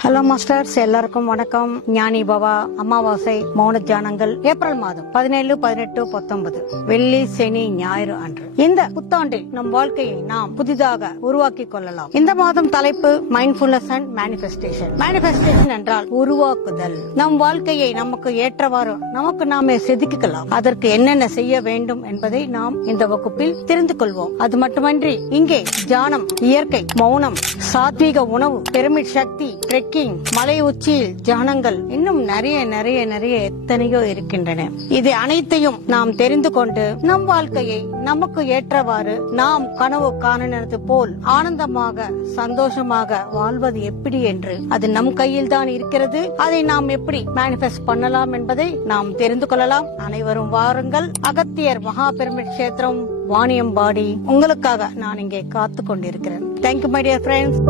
Hello masters, எல்லாருக்கும் வணக்கம். ஞானி பவா அமாவாசை மௌன தியானங்கள் ஏப்ரல் மாதம் 17, 18, 19 வெள்ளி, சனி, ஞாயிறு அன்று. இந்த புத்தாண்டில் நம் வாழ்க்கையை நாம் புதிதாக உருவாக்கி கொள்ளலாம். இந்த மாதம் தலைப்பு மைண்ட்ஃபுல்னஸ் அண்ட் மேனிஃபெஸ்டேஷன். மேனிஃபெஸ்டேஷன் என்றால் உருவாக்குதல். நம் வாழ்க்கையை நமக்கு ஏற்றவாறு நமக்கு நாமே செதுக்கிக்கலாம். அதற்கு என்னென்ன செய்ய வேண்டும் என்பதை நாம் இந்த வகுப்பில் தெரிந்து கொள்வோம். அது மட்டுமன்றி இங்கே தியானம், இயற்கை, மௌனம், சாத்வீக உணவு, பிரமிட் சக்தி, மலை உச்சியில் தியானங்கள், இன்னும் நிறைய எத்தனையோ இருக்கின்றன. இது அனைத்தையும் நாம் தெரிந்து கொண்டு நம் வாழ்க்கையை நமக்கு ஏற்றவாறு நாம் கனவு காணுவது போல் ஆனந்தமாக சந்தோஷமாக வாழ்வது எப்படி என்று அது நம் கையில் தான் இருக்கிறது. அதை நாம் எப்படி மேனிஃபெஸ்ட் பண்ணலாம் என்பதை நாம் தெரிந்து கொள்ளலாம். அனைவரும் வாருங்கள். அகத்தியர் மகா பிரமிட் கஷேத்திரம், வாணியம்பாடி உங்களுக்காக நான் இங்கே காத்து கொண்டிருக்கிறேன். Thank you my dear friends.